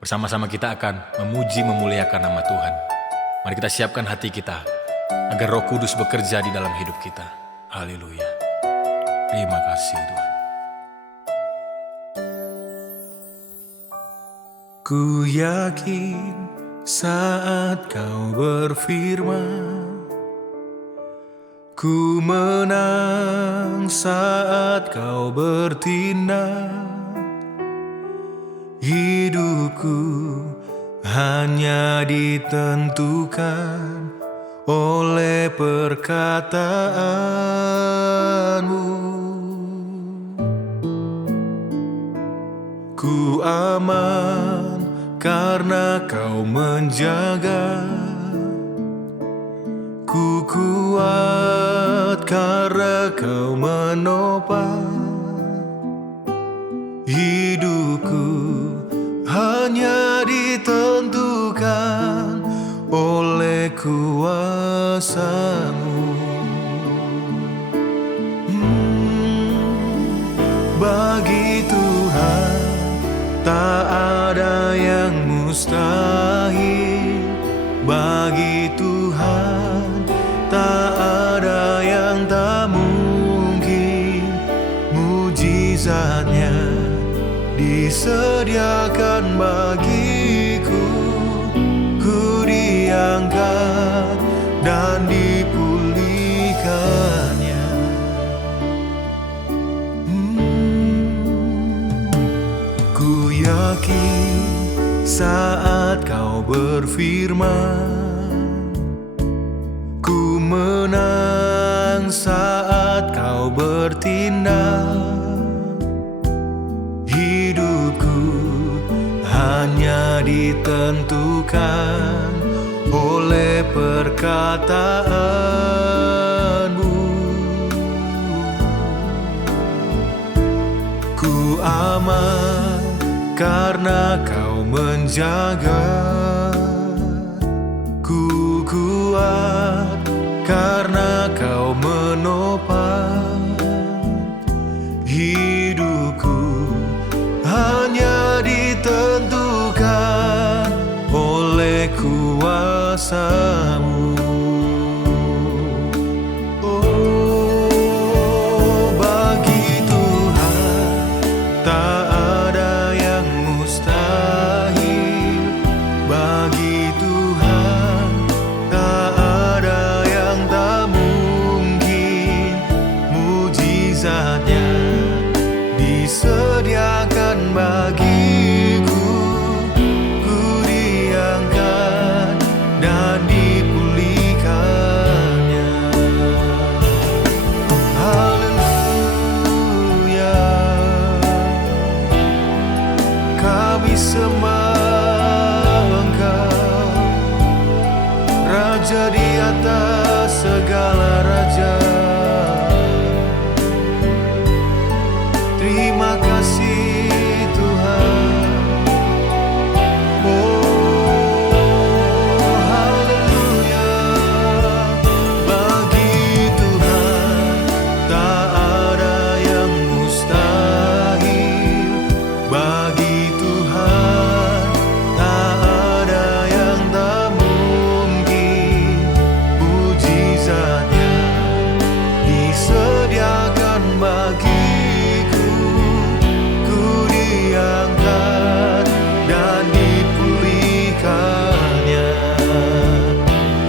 Bersama-sama kita akan memuji memuliakan nama Tuhan. Mari kita siapkan hati kita agar Roh Kudus bekerja di dalam hidup kita. Haleluya. Terima kasih Tuhan. Ku yakin saat kau berfirman, ku menang saat kau bertindak. Hidupku hanya ditentukan oleh perkataanmu. Ku aman karena kau menjaga. Ku kuat karena kau menopang. Hidupku hanya ditentukan oleh kuasa-Mu. Bagi Tuhan tak ada yang mustahil. Bagi Tuhan tak ada yang tak mungkin. Mujizatnya disediakan bagiku, ku diangkat dan dipulihkannya. Ku yakin saat kau berfirman, ku menang saat kau bertindak. Hidupku hanya ditentukan oleh perkataanmu. Ku aman karena kau menjaga. Ku kuat karena kau menopang. Hidupku hanya ditentukan oleh kuasa-Mu. Oh, bagi Tuhan tak ada yang mustahil. Bagi Tuhan tak ada yang tak mungkin. Mujizatnya disediakan bagiku, ku diangkat dan dipulihkannya. Haleluya. Kami sembah Engkau, Raja di atas segala raja. Terima kasih Tuhan. Oh, haleluya. Bagi Tuhan tak ada yang mustahil. Bagi Tuhan tak ada yang tak mungkin. Mujizatnya disediakan bagiku, ku diangkat dan dipulihkannya.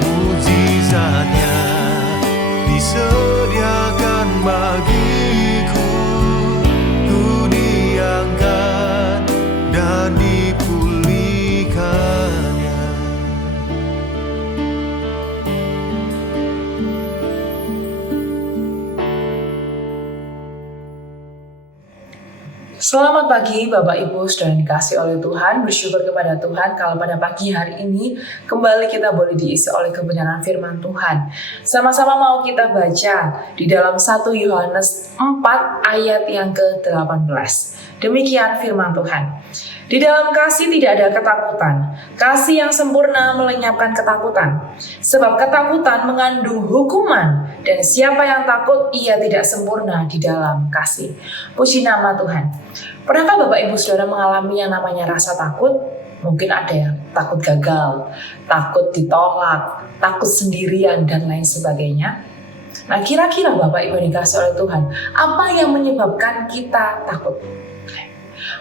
Mujizatnya disediakan bagiku, ku diangkat dan dipulihkannya. Selamat pagi Bapak Ibu Saudara yang dikasihi oleh Tuhan. Bersyukur kepada Tuhan kalau pada pagi hari ini kembali kita boleh diisi oleh kebenaran firman Tuhan. Sama-sama mau kita baca di dalam 1 Yohanes 4 ayat yang ke-18. Demikian firman Tuhan. Di dalam kasih tidak ada ketakutan. Kasih yang sempurna melenyapkan ketakutan. Sebab ketakutan mengandung hukuman, dan siapa yang takut ia tidak sempurna di dalam kasih. Puji nama Tuhan. Pernahkah Bapak Ibu Saudara mengalami yang namanya rasa takut? Mungkin ada yang takut gagal, takut ditolak, takut sendirian, dan lain sebagainya. Nah, kira-kira Bapak Ibu yang dikasihi oleh Tuhan, apa yang menyebabkan kita takut?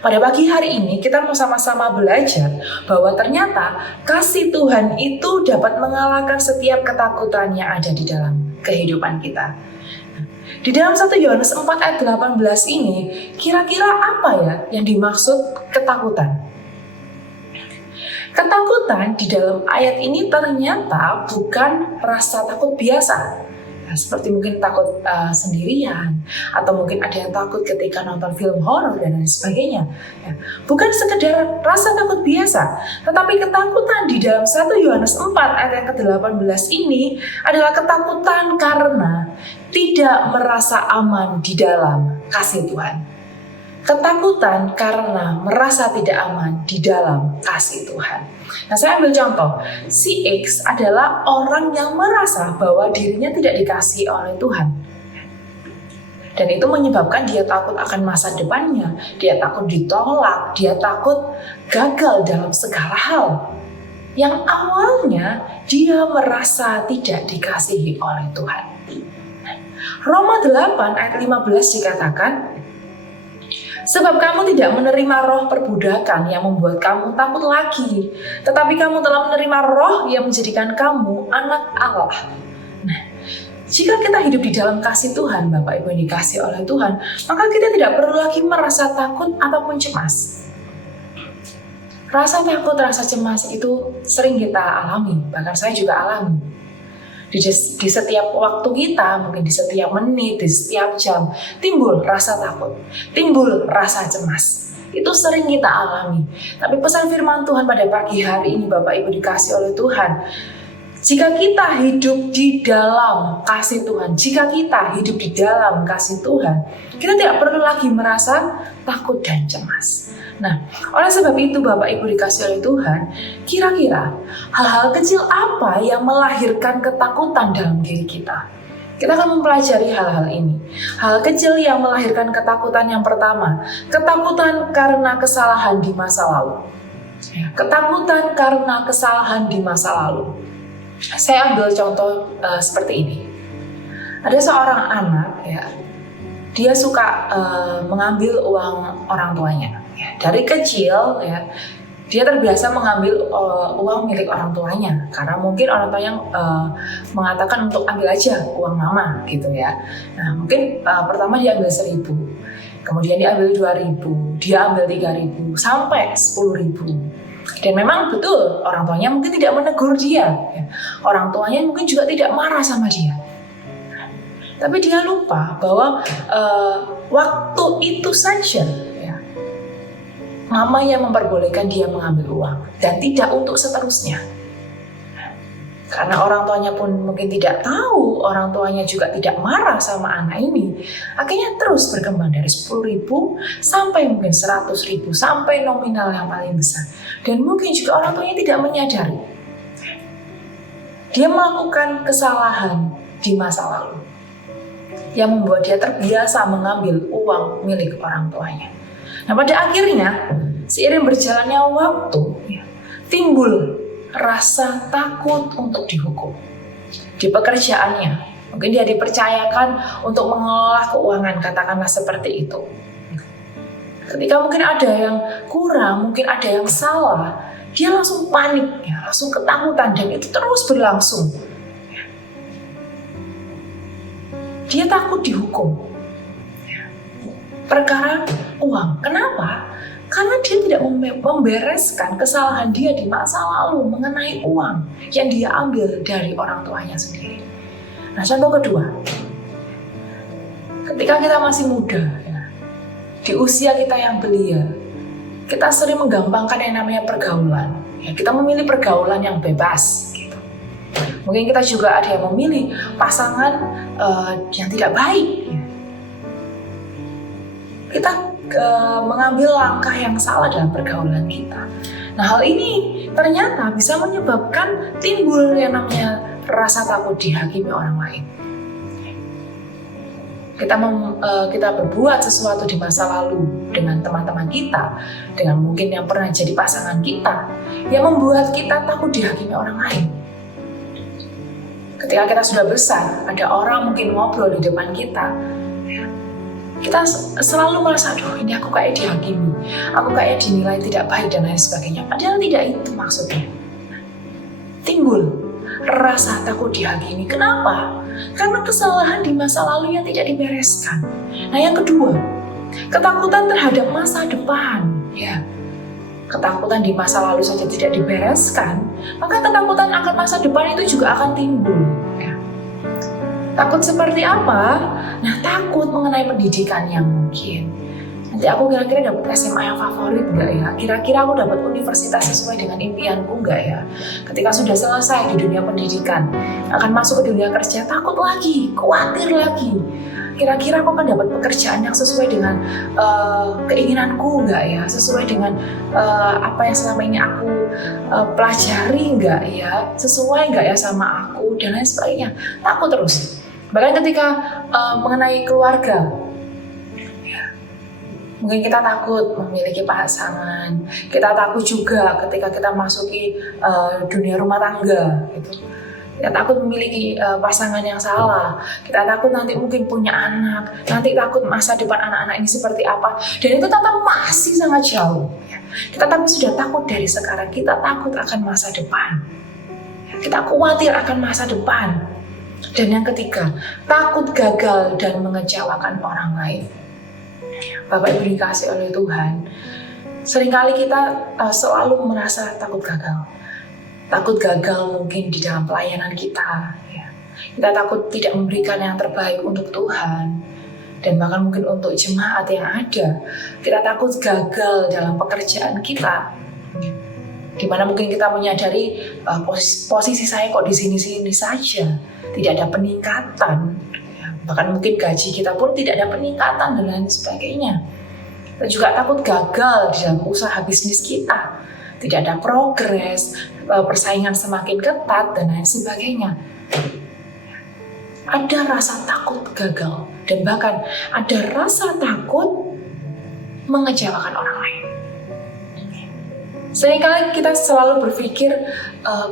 Pada pagi hari ini kita mau sama-sama belajar bahwa ternyata kasih Tuhan itu dapat mengalahkan setiap ketakutan yang ada di dalam kehidupan kita. Di dalam 1 Yohanes 4 ayat 18 ini, kira-kira apa ya yang dimaksud ketakutan? Ketakutan di dalam ayat ini ternyata bukan rasa takut biasa. Seperti mungkin takut sendirian, atau mungkin ada yang takut ketika nonton film horor dan lain sebagainya. Bukan sekedar rasa takut biasa, tetapi ketakutan di dalam 1 Yohanes 4 ayat yang ke-18 ini adalah ketakutan karena tidak merasa aman di dalam kasih Tuhan. Ketakutan karena merasa tidak aman di dalam kasih Tuhan. Nah, saya ambil contoh. Si X adalah orang yang merasa bahwa dirinya tidak dikasihi oleh Tuhan. Dan itu menyebabkan dia takut akan masa depannya, dia takut ditolak, dia takut gagal dalam segala hal. Yang awalnya dia merasa tidak dikasihi oleh Tuhan. Roma 8 ayat 15 dikatakan, sebab kamu tidak menerima roh perbudakan yang membuat kamu takut lagi, tetapi kamu telah menerima roh yang menjadikan kamu anak Allah. Nah, jika kita hidup di dalam kasih Tuhan, Bapak Ibu yang dikasihi oleh Tuhan, maka kita tidak perlu lagi merasa takut ataupun cemas. Rasa takut, rasa cemas itu sering kita alami, bahkan saya juga alami. Di setiap waktu kita, mungkin di setiap menit, di setiap jam, timbul rasa takut, timbul rasa cemas. Itu sering kita alami. Tapi pesan firman Tuhan pada pagi hari ini, Bapak Ibu dikasihi oleh Tuhan, jika kita hidup di dalam kasih Tuhan, jika kita hidup di dalam kasih Tuhan, kita tidak perlu lagi merasa takut dan cemas. Nah, oleh sebab itu Bapak Ibu dikasihi oleh Tuhan, kira-kira hal-hal kecil apa yang melahirkan ketakutan dalam diri kita? Kita akan mempelajari hal-hal ini. Hal kecil yang melahirkan ketakutan yang pertama, ketakutan karena kesalahan di masa lalu. Ketakutan karena kesalahan di masa lalu. Saya ambil contoh seperti ini. Ada seorang anak, ya, dia suka mengambil uang orang tuanya. Dari kecil, ya, dia terbiasa mengambil uang milik orang tuanya, karena mungkin orang tuanya mengatakan untuk ambil aja uang mama, gitu ya. Nah, mungkin pertama dia ambil 1.000, kemudian dia ambil 2.000, dia ambil 3.000, sampai 10.000. Dan memang betul orang tuanya mungkin tidak menegur dia, ya. Orang tuanya mungkin juga tidak marah sama dia. Tapi dia lupa bahwa waktu itu saja, mama yang memperbolehkan dia mengambil uang, dan tidak untuk seterusnya. Karena orang tuanya pun mungkin tidak tahu, orang tuanya juga tidak marah sama anak ini, akhirnya terus berkembang dari 10.000 sampai mungkin 100.000, sampai nominal yang paling besar. Dan mungkin juga orang tuanya tidak menyadari dia melakukan kesalahan di masa lalu yang membuat dia terbiasa mengambil uang milik orang tuanya. Nah, pada akhirnya, seiring berjalannya waktu, timbul rasa takut untuk dihukum. Di pekerjaannya, mungkin dia dipercayakan untuk mengelola keuangan, katakanlah seperti itu. Ketika mungkin ada yang kurang, mungkin ada yang salah, dia langsung panik, langsung ketakutan, dan itu terus berlangsung. Dia takut dihukum. Perkara uang. Kenapa? Karena dia tidak membereskan kesalahan dia di masa lalu mengenai uang yang dia ambil dari orang tuanya sendiri. Nah, contoh kedua, ketika kita masih muda, di usia kita yang belia, kita sering menggampangkan yang namanya pergaulan. Ya, kita memilih pergaulan yang bebas. Gitu. Mungkin kita juga ada yang memilih pasangan yang tidak baik. Ya. Kita mengambil langkah yang salah dalam pergaulan kita. Nah, hal ini ternyata bisa menyebabkan timbul yang namanya rasa takut dihakimi orang lain. Kita berbuat sesuatu di masa lalu dengan teman-teman kita, dengan mungkin yang pernah jadi pasangan kita, yang membuat kita takut dihakimi orang lain. Ketika kita sudah besar, ada orang mungkin ngobrol di depan kita, kita selalu merasa, aduh ini aku kayak dihakimi, aku kayak dinilai tidak baik dan lain sebagainya. Padahal tidak itu maksudnya. Timbul rasa takut dihakimi. Kenapa? Karena kesalahan di masa lalu yang tidak dibereskan. Nah, yang kedua, ketakutan terhadap masa depan. Ya, ketakutan di masa lalu saja tidak dibereskan, maka ketakutan akan masa depan itu juga akan timbul. Ya. Takut seperti apa? Nah, takut mengenai pendidikan yang mungkin. Nanti aku kira-kira dapat SMA yang favorit nggak ya? Kira-kira aku dapat universitas sesuai dengan impianku nggak ya? Ketika sudah selesai di dunia pendidikan, akan masuk ke dunia kerja, takut lagi, khawatir lagi. Kira-kira aku akan dapat pekerjaan yang sesuai dengan keinginanku nggak ya? Sesuai dengan apa yang selama ini aku pelajari nggak ya? Sesuai nggak ya sama aku? Dan lain sebagainya. Takut terus. Bahkan ketika mengenai keluarga, ya, mungkin kita takut memiliki pasangan, kita takut juga ketika kita masuki dunia rumah tangga, gitu. Kita takut memiliki pasangan yang salah, kita takut nanti mungkin punya anak, nanti takut masa depan anak-anak ini seperti apa, dan itu tetap masih sangat jauh. Ya. Kita tapi sudah takut dari sekarang, kita takut akan masa depan, kita khawatir akan masa depan. Dan yang ketiga, takut gagal dan mengecewakan orang lain. Bapak Ibu dikasih oleh Tuhan, seringkali kita selalu merasa takut gagal. Takut gagal mungkin di dalam pelayanan kita. Ya. Kita takut tidak memberikan yang terbaik untuk Tuhan. Dan bahkan mungkin untuk jemaat yang ada. Kita takut gagal dalam pekerjaan kita. Di mana mungkin kita menyadari posisi saya kok di sini-sini saja. Tidak ada peningkatan, bahkan mungkin gaji kita pun tidak ada peningkatan dan lain sebagainya. Kita juga takut gagal di dalam usaha bisnis kita, tidak ada progres, persaingan semakin ketat dan lain sebagainya. Ada rasa takut gagal dan bahkan ada rasa takut mengecewakan orang lain. Seringkali kita selalu berpikir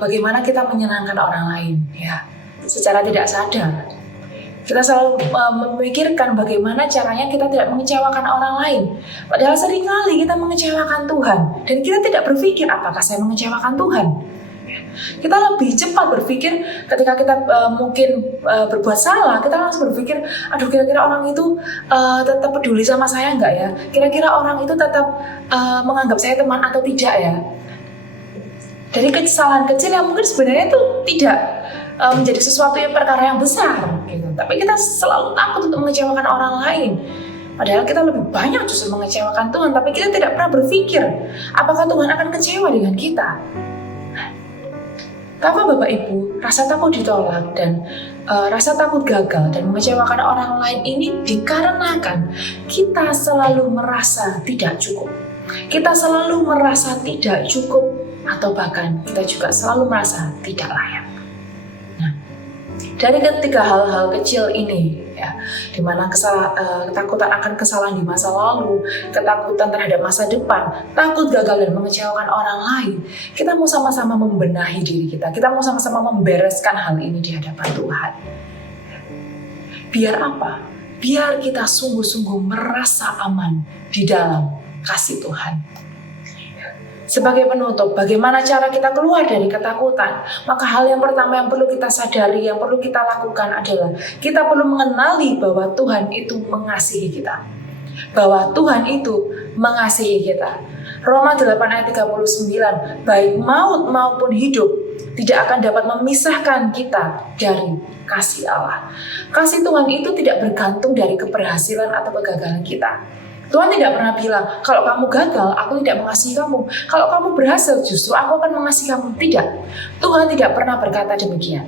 bagaimana kita menyenangkan orang lain, ya. Secara tidak sadar, kita selalu memikirkan bagaimana caranya kita tidak mengecewakan orang lain. Padahal seringkali kita mengecewakan Tuhan, dan kita tidak berpikir apakah saya mengecewakan Tuhan. Kita lebih cepat berpikir ketika kita mungkin berbuat salah, kita langsung berpikir, aduh kira-kira orang itu tetap peduli sama saya enggak ya? Kira-kira orang itu tetap menganggap saya teman atau tidak ya? Dari kesalahan kecil yang mungkin sebenarnya itu tidak menjadi sesuatu yang perkara yang besar, gitu. Tapi kita selalu takut untuk mengecewakan orang lain. Padahal kita lebih banyak justru mengecewakan Tuhan, tapi kita tidak pernah berpikir apakah Tuhan akan kecewa dengan kita. Tapi Bapak Ibu, rasa takut ditolak dan rasa takut gagal dan mengecewakan orang lain ini dikarenakan kita selalu merasa tidak cukup. Kita selalu merasa tidak cukup, atau bahkan kita juga selalu merasa tidak layak. Dari ketiga hal-hal kecil ini, ya, di mana ketakutan akan kesalahan di masa lalu, ketakutan terhadap masa depan, takut gagal dan mengecewakan orang lain, kita mau sama-sama membenahi diri kita mau sama-sama membereskan hal ini di hadapan Tuhan. Biar apa? Biar kita sungguh-sungguh merasa aman di dalam kasih Tuhan. Sebagai penutup, bagaimana cara kita keluar dari ketakutan? Maka hal yang pertama yang perlu kita sadari, yang perlu kita lakukan adalah kita perlu mengenali bahwa Tuhan itu mengasihi kita. Bahwa Tuhan itu mengasihi kita. Roma 8 ayat 39, baik maut maupun hidup tidak akan dapat memisahkan kita dari kasih Allah. Kasih Tuhan itu tidak bergantung dari keberhasilan atau kegagalan kita. Tuhan tidak pernah bilang, kalau kamu gagal, aku tidak mengasihi kamu. Kalau kamu berhasil, justru aku akan mengasihi kamu. Tidak. Tuhan tidak pernah berkata demikian.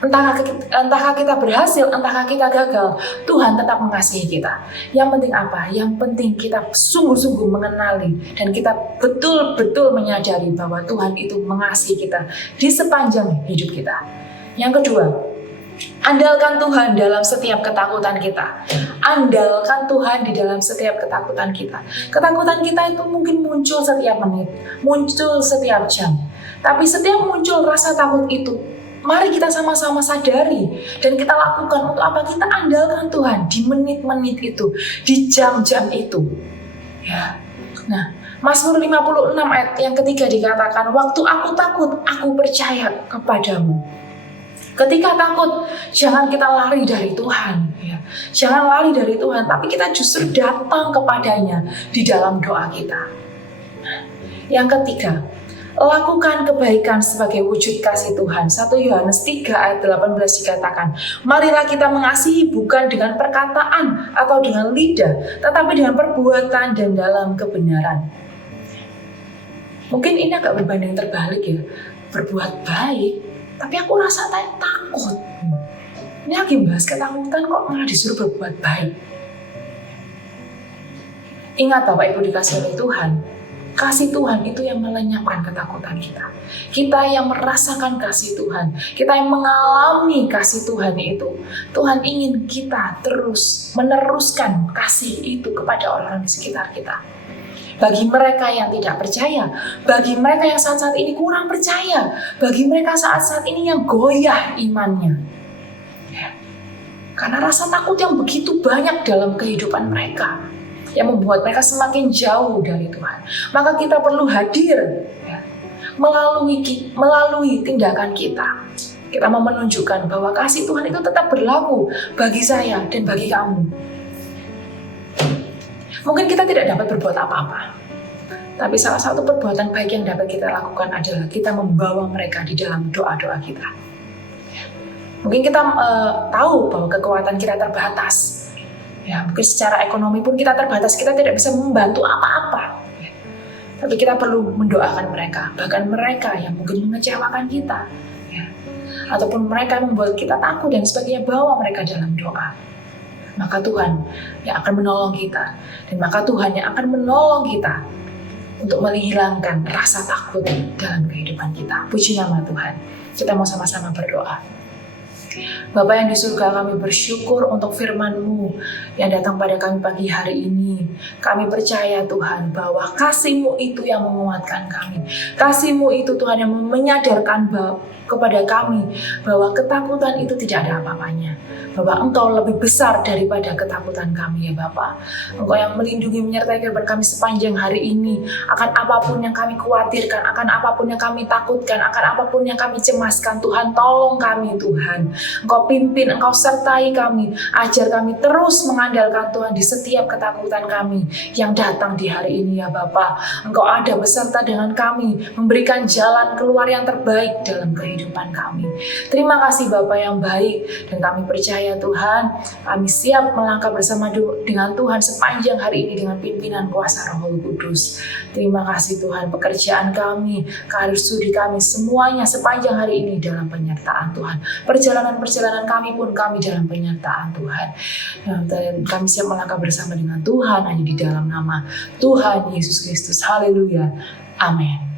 Entahkah kita berhasil, entahkah kita gagal, Tuhan tetap mengasihi kita. Yang penting apa? Yang penting kita sungguh-sungguh mengenali dan kita betul-betul menyadari bahwa Tuhan itu mengasihi kita di sepanjang hidup kita. Yang kedua, andalkan Tuhan dalam setiap ketakutan kita. Andalkan Tuhan di dalam setiap ketakutan kita. Ketakutan kita itu mungkin muncul setiap menit, muncul setiap jam. Tapi setiap muncul rasa takut itu, mari kita sama-sama sadari dan kita lakukan untuk apa? Kita andalkan Tuhan di menit-menit itu, di jam-jam itu. Ya. Nah, Mazmur 56 ayat yang ketiga dikatakan, waktu aku takut, aku percaya kepadamu. Ketika takut, jangan kita lari dari Tuhan. Ya. Jangan lari dari Tuhan, tapi kita justru datang kepadanya di dalam doa kita. Yang ketiga, lakukan kebaikan sebagai wujud kasih Tuhan. 1 Yohanes 3 ayat 18 dikatakan, marilah kita mengasihi bukan dengan perkataan atau dengan lidah, tetapi dengan perbuatan dan dalam kebenaran. Mungkin ini agak berbanding terbalik ya, berbuat baik, tapi aku rasa takut. Ini lagi bahas ketakutan kok malah disuruh berbuat baik. Ingat Bapak Ibu dikasih oleh Tuhan, kasih Tuhan itu yang melenyapkan ketakutan kita. Kita yang merasakan kasih Tuhan, kita yang mengalami kasih Tuhan itu. Tuhan ingin kita terus meneruskan kasih itu kepada orang di sekitar kita. Bagi mereka yang tidak percaya, bagi mereka yang saat-saat ini kurang percaya, bagi mereka saat-saat ini yang goyah imannya. Ya. Karena rasa takut yang begitu banyak dalam kehidupan mereka, yang membuat mereka semakin jauh dari Tuhan. Maka kita perlu hadir ya, melalui tindakan kita. Kita mau menunjukkan bahwa kasih Tuhan itu tetap berlaku bagi saya dan bagi kamu. Mungkin kita tidak dapat berbuat apa-apa, tapi salah satu perbuatan baik yang dapat kita lakukan adalah kita membawa mereka di dalam doa-doa kita. Mungkin kita tahu bahwa kekuatan kita terbatas. Ya, mungkin secara ekonomi pun kita terbatas, kita tidak bisa membantu apa-apa. Ya. Tapi kita perlu mendoakan mereka, bahkan mereka yang mungkin mengecewakan kita, ya. Ataupun mereka yang membuat kita takut dan sebagainya, bawa mereka dalam doa. Maka Tuhan yang akan menolong kita, dan maka Tuhan yang akan menolong kita untuk menghilangkan rasa takut dalam kehidupan kita. Puji nama Tuhan. Kita mau sama-sama berdoa. Bapa yang di surga, kami bersyukur untuk firman-Mu yang datang pada kami pagi hari ini. Kami percaya Tuhan bahwa kasih-Mu itu yang menguatkan kami. Kasih-Mu itu Tuhan yang menyadarkan kepada kami bahwa ketakutan itu tidak ada apa-apanya. Bahwa Engkau lebih besar daripada ketakutan kami ya Bapa. Engkau yang melindungi menyertai kehidupan kami sepanjang hari ini. Akan apapun yang kami khawatirkan, akan apapun yang kami takutkan, akan apapun yang kami cemaskan, Tuhan tolong kami Tuhan. Engkau pimpin, Engkau sertai kami. Ajar kami terus mengandalkan Tuhan di setiap ketakutan kami yang datang di hari ini ya Bapa. Engkau ada beserta dengan kami, memberikan jalan keluar yang terbaik dalam kehidupan kami. Terima kasih Bapa yang baik, dan kami percaya Tuhan, kami siap melangkah bersama dengan Tuhan sepanjang hari ini dengan pimpinan kuasa Roh Kudus. Terima kasih Tuhan, pekerjaan kami, karir studi kami, semuanya sepanjang hari ini dalam penyertaan Tuhan. Perjalanan kami pun kami dalam penyertaan Tuhan. Dan kami siap melangkah bersama dengan Tuhan hanya di dalam nama Tuhan Yesus Kristus. Haleluya. Amin.